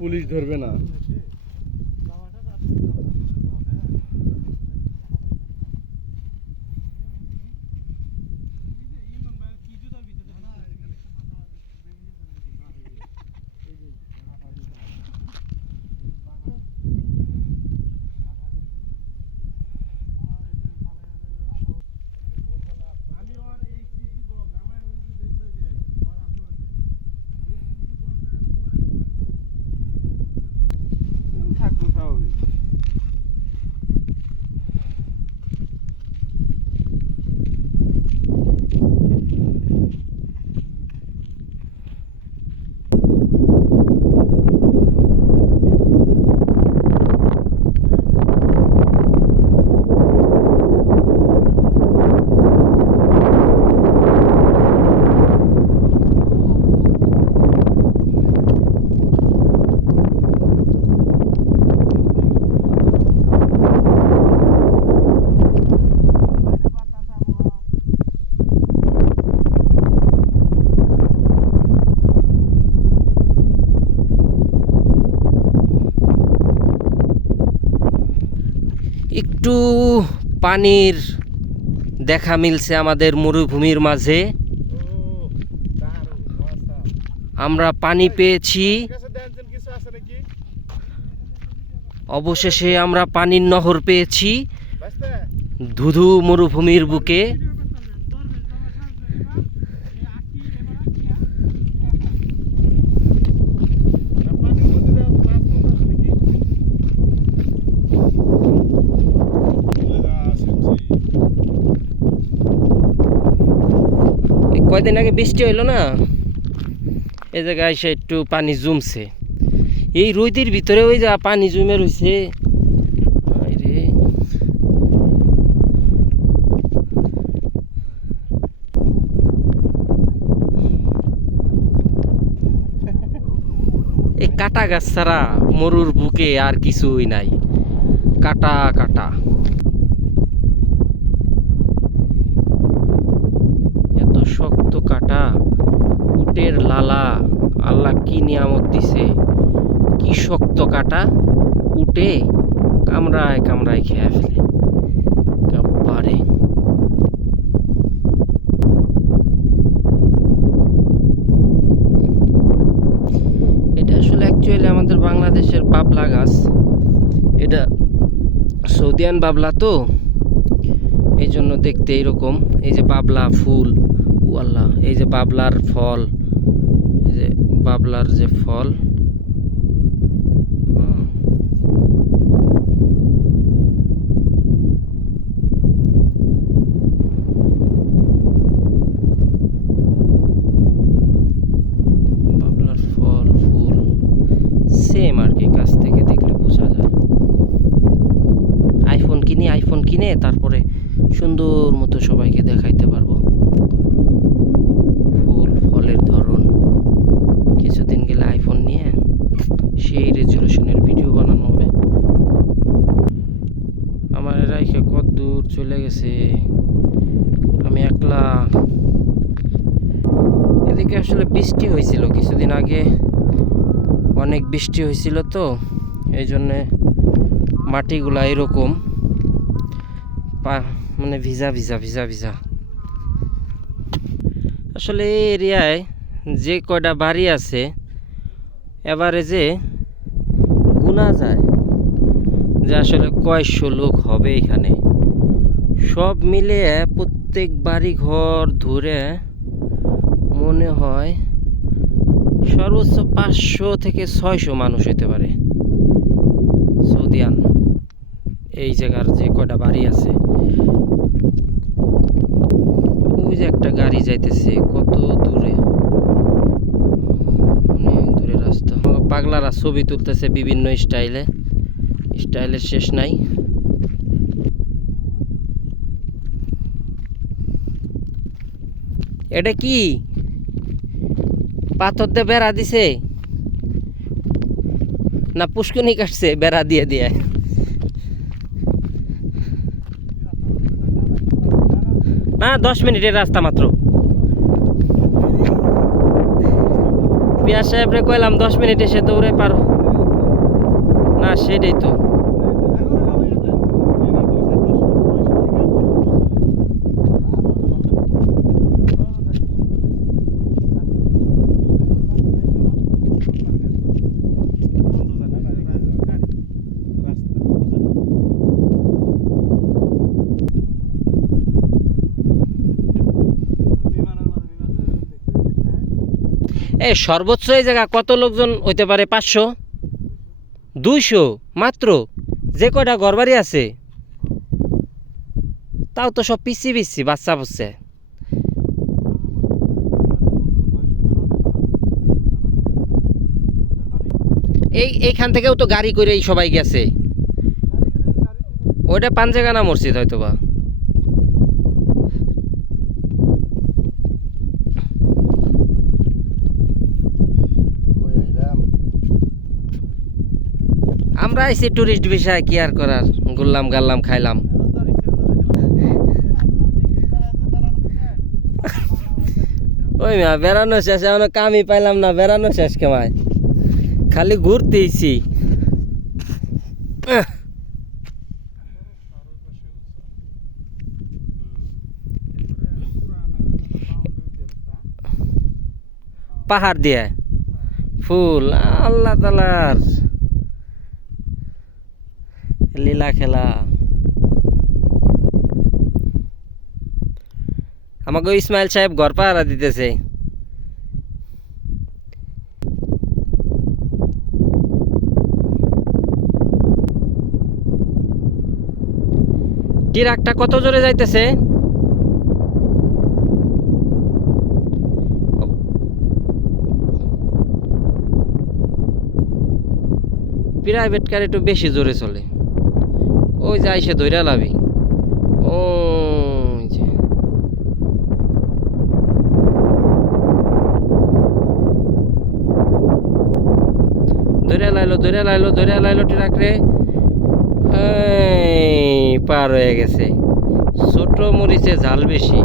Police ধরবে না। একটু পানির দেখা মিলছে আমাদের মরুভূমির মাঝে। আমরা পানি পেয়েছি, অবশেষে আমরা পানির নহর পেয়েছি ধুধু মরুভূমির বুকে। কয়দিন আগে বৃষ্টি হইল না, এই জায়গায় এসে একটু পানি জমছে। এই রোদের ভিতরে ওই যা পানি জমে রয়েছে রে। এই কাটা গাছ ছাড়া মরুর বুকে আর কিছুই নাই, কাটা কাটা। এত শক্ত কাটা, উটের লালা, আল্লাহ কি নিয়ামত দিছে। কি শক্ত কাটা, উটে কামড়ায় কামড়ায় খেয়ে ফেলে পারে। এটা আসলে অ্যাকচুয়ালি আমাদের বাংলাদেশের বাবলা গাছ। এটা সৌদিয়ান বাবলা তো, এই জন্য দেখতে এইরকম। এই যে বাবলা ফুল, ও আল্লাহ, এই যে বাবলার ফল, এই যে বাবলার যে ফল, বাবলার ফল ফুল সেম আর কি, কাছ থেকে দেখলে বোঝা যায়। আইফোন কিনে তারপরে সুন্দর মতো সবাইকে দেখাইতে পারবো ফুল ফলের ধরন। কিছুদিন গেলে আইফোন নিয়ে সেই রেজুলেশনের ভিডিও বানানো হবে। আমার রাইখে কত দূর চলে গেছে, আমি একলা। এদিকে আসলে বৃষ্টি হয়েছিল কিছুদিন আগে, অনেক বৃষ্টি হয়েছিল তো, এই জন্যে মাটিগুলা এরকম মানে ভিজা ভিজা ভিজা ভিজা। আসলে এই এরিয়ায় যে কয়টা বাড়ি আছে এভারেজে গুনা যায় যে আসলে কয়শো লোক হবে এখানে। সব মিলে প্রত্যেক বাড়ি ঘর ধরে মনে হয় সর্বোচ্চ 500 থেকে 600 মানুষ হতে পারে সৌদিয়ান। এই জায়গার যে কয়টা বাড়ি আছে, ওই যে একটা গাড়ি যাইতেছে কত দূরে, অনেক দূরে রাস্তা। পাগলারা ছবি তুলতেছে বিভিন্ন স্টাইলের শেষ নাই। এটা কি পাথর দিয়ে বেড়া দিছে না পুষ্কুনি কাটছে বেড়া দিয়ে দিয়ে? না 10 মিনিটের রাস্তা মাত্র। পিয়াস সাহেবরে কইলাম 10 মিনিট এসে দৌড়ে পারো। না সেটাই তো। এই সর্বোচ্চ এই জায়গা কত লোকজন হইতে পারে? 500, 200 মাত্র? যে কয়টা ঘরবাড়ি আছে তাও তো সব পিছি পিছি বাচ্চা বুঝছে। এইখান থেকেও তো গাড়ি করে সবাই গেছে। ওইটা পাঞ্জেগানা মসজিদ হয়তো বা। আমরা আইছি টুরিস্ট বিষয়, কি আর করার, ঘুরলাম গাল্লাম খাইলাম। ওই মা বেড়ানো শেষ, এখনো কামই পাইলাম না, বেড়ানো শেষ কেমায়, খালি ঘুরতেইছি। পাহাড় দিয়ে ফুল, আল্লাহ তালার লীলা খেলা। আমাকে ইসমাইল সাহেব ঘর পাহারা দিতেছে। ট্রাকটা কত জোরে যাইতেছে? প্রাইভেট কার একটু বেশি জোরে চলে। ওই যে আইসে ধইরা লাভি। ও ধরে লাইলো ট্রাক রে। পার হয়ে গেছে। ছোট মরিচে ঝাল বেশি।